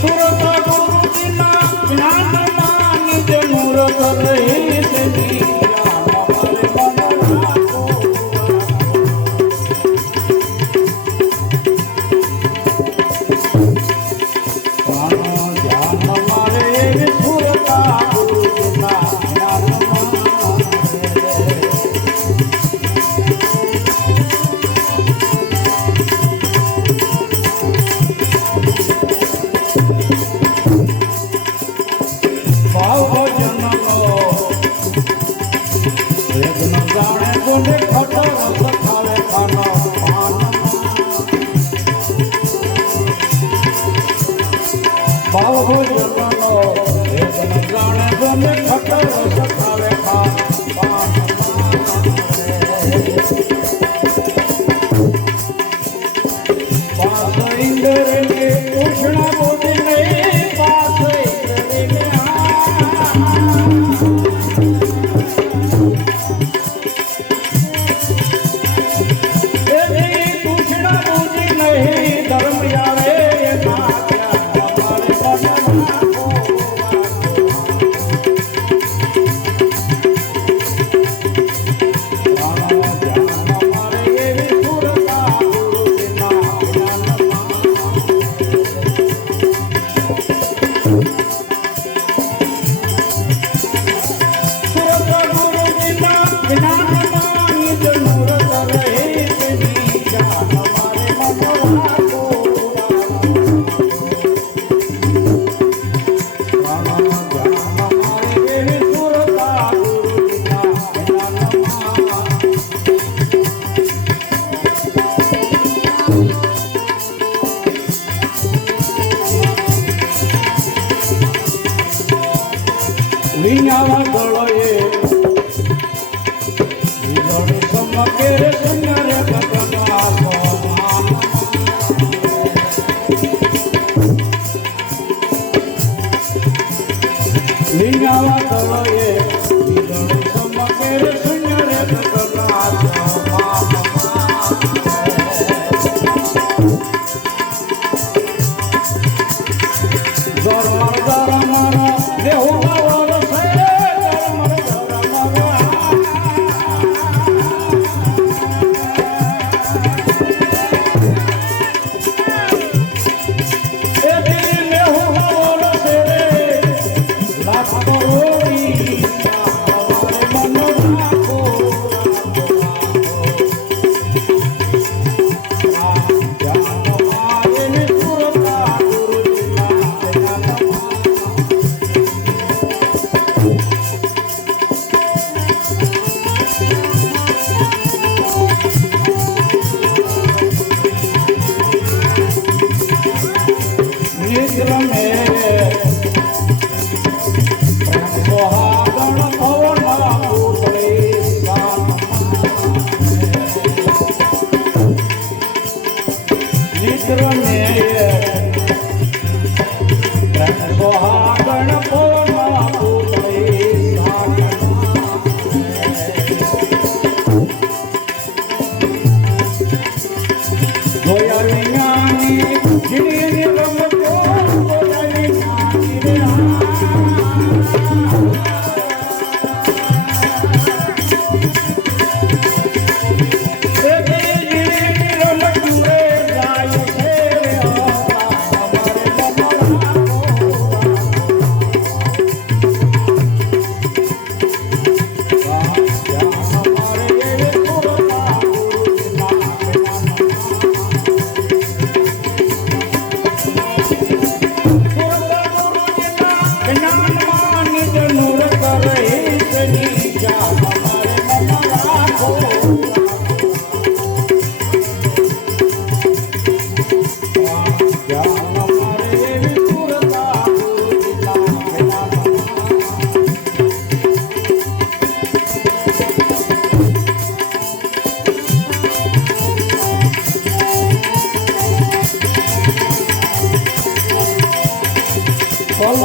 ¡Puro todo, Rutina! ¡Gracias! ભાવ ભોજ ભીનાવા ગળોએ ઉજળ ચમકે રે સુંદર ભગવાન ભીનાવા ગળોએ ઉજળ ચમકે રે સુંદર ભગવાન Give me a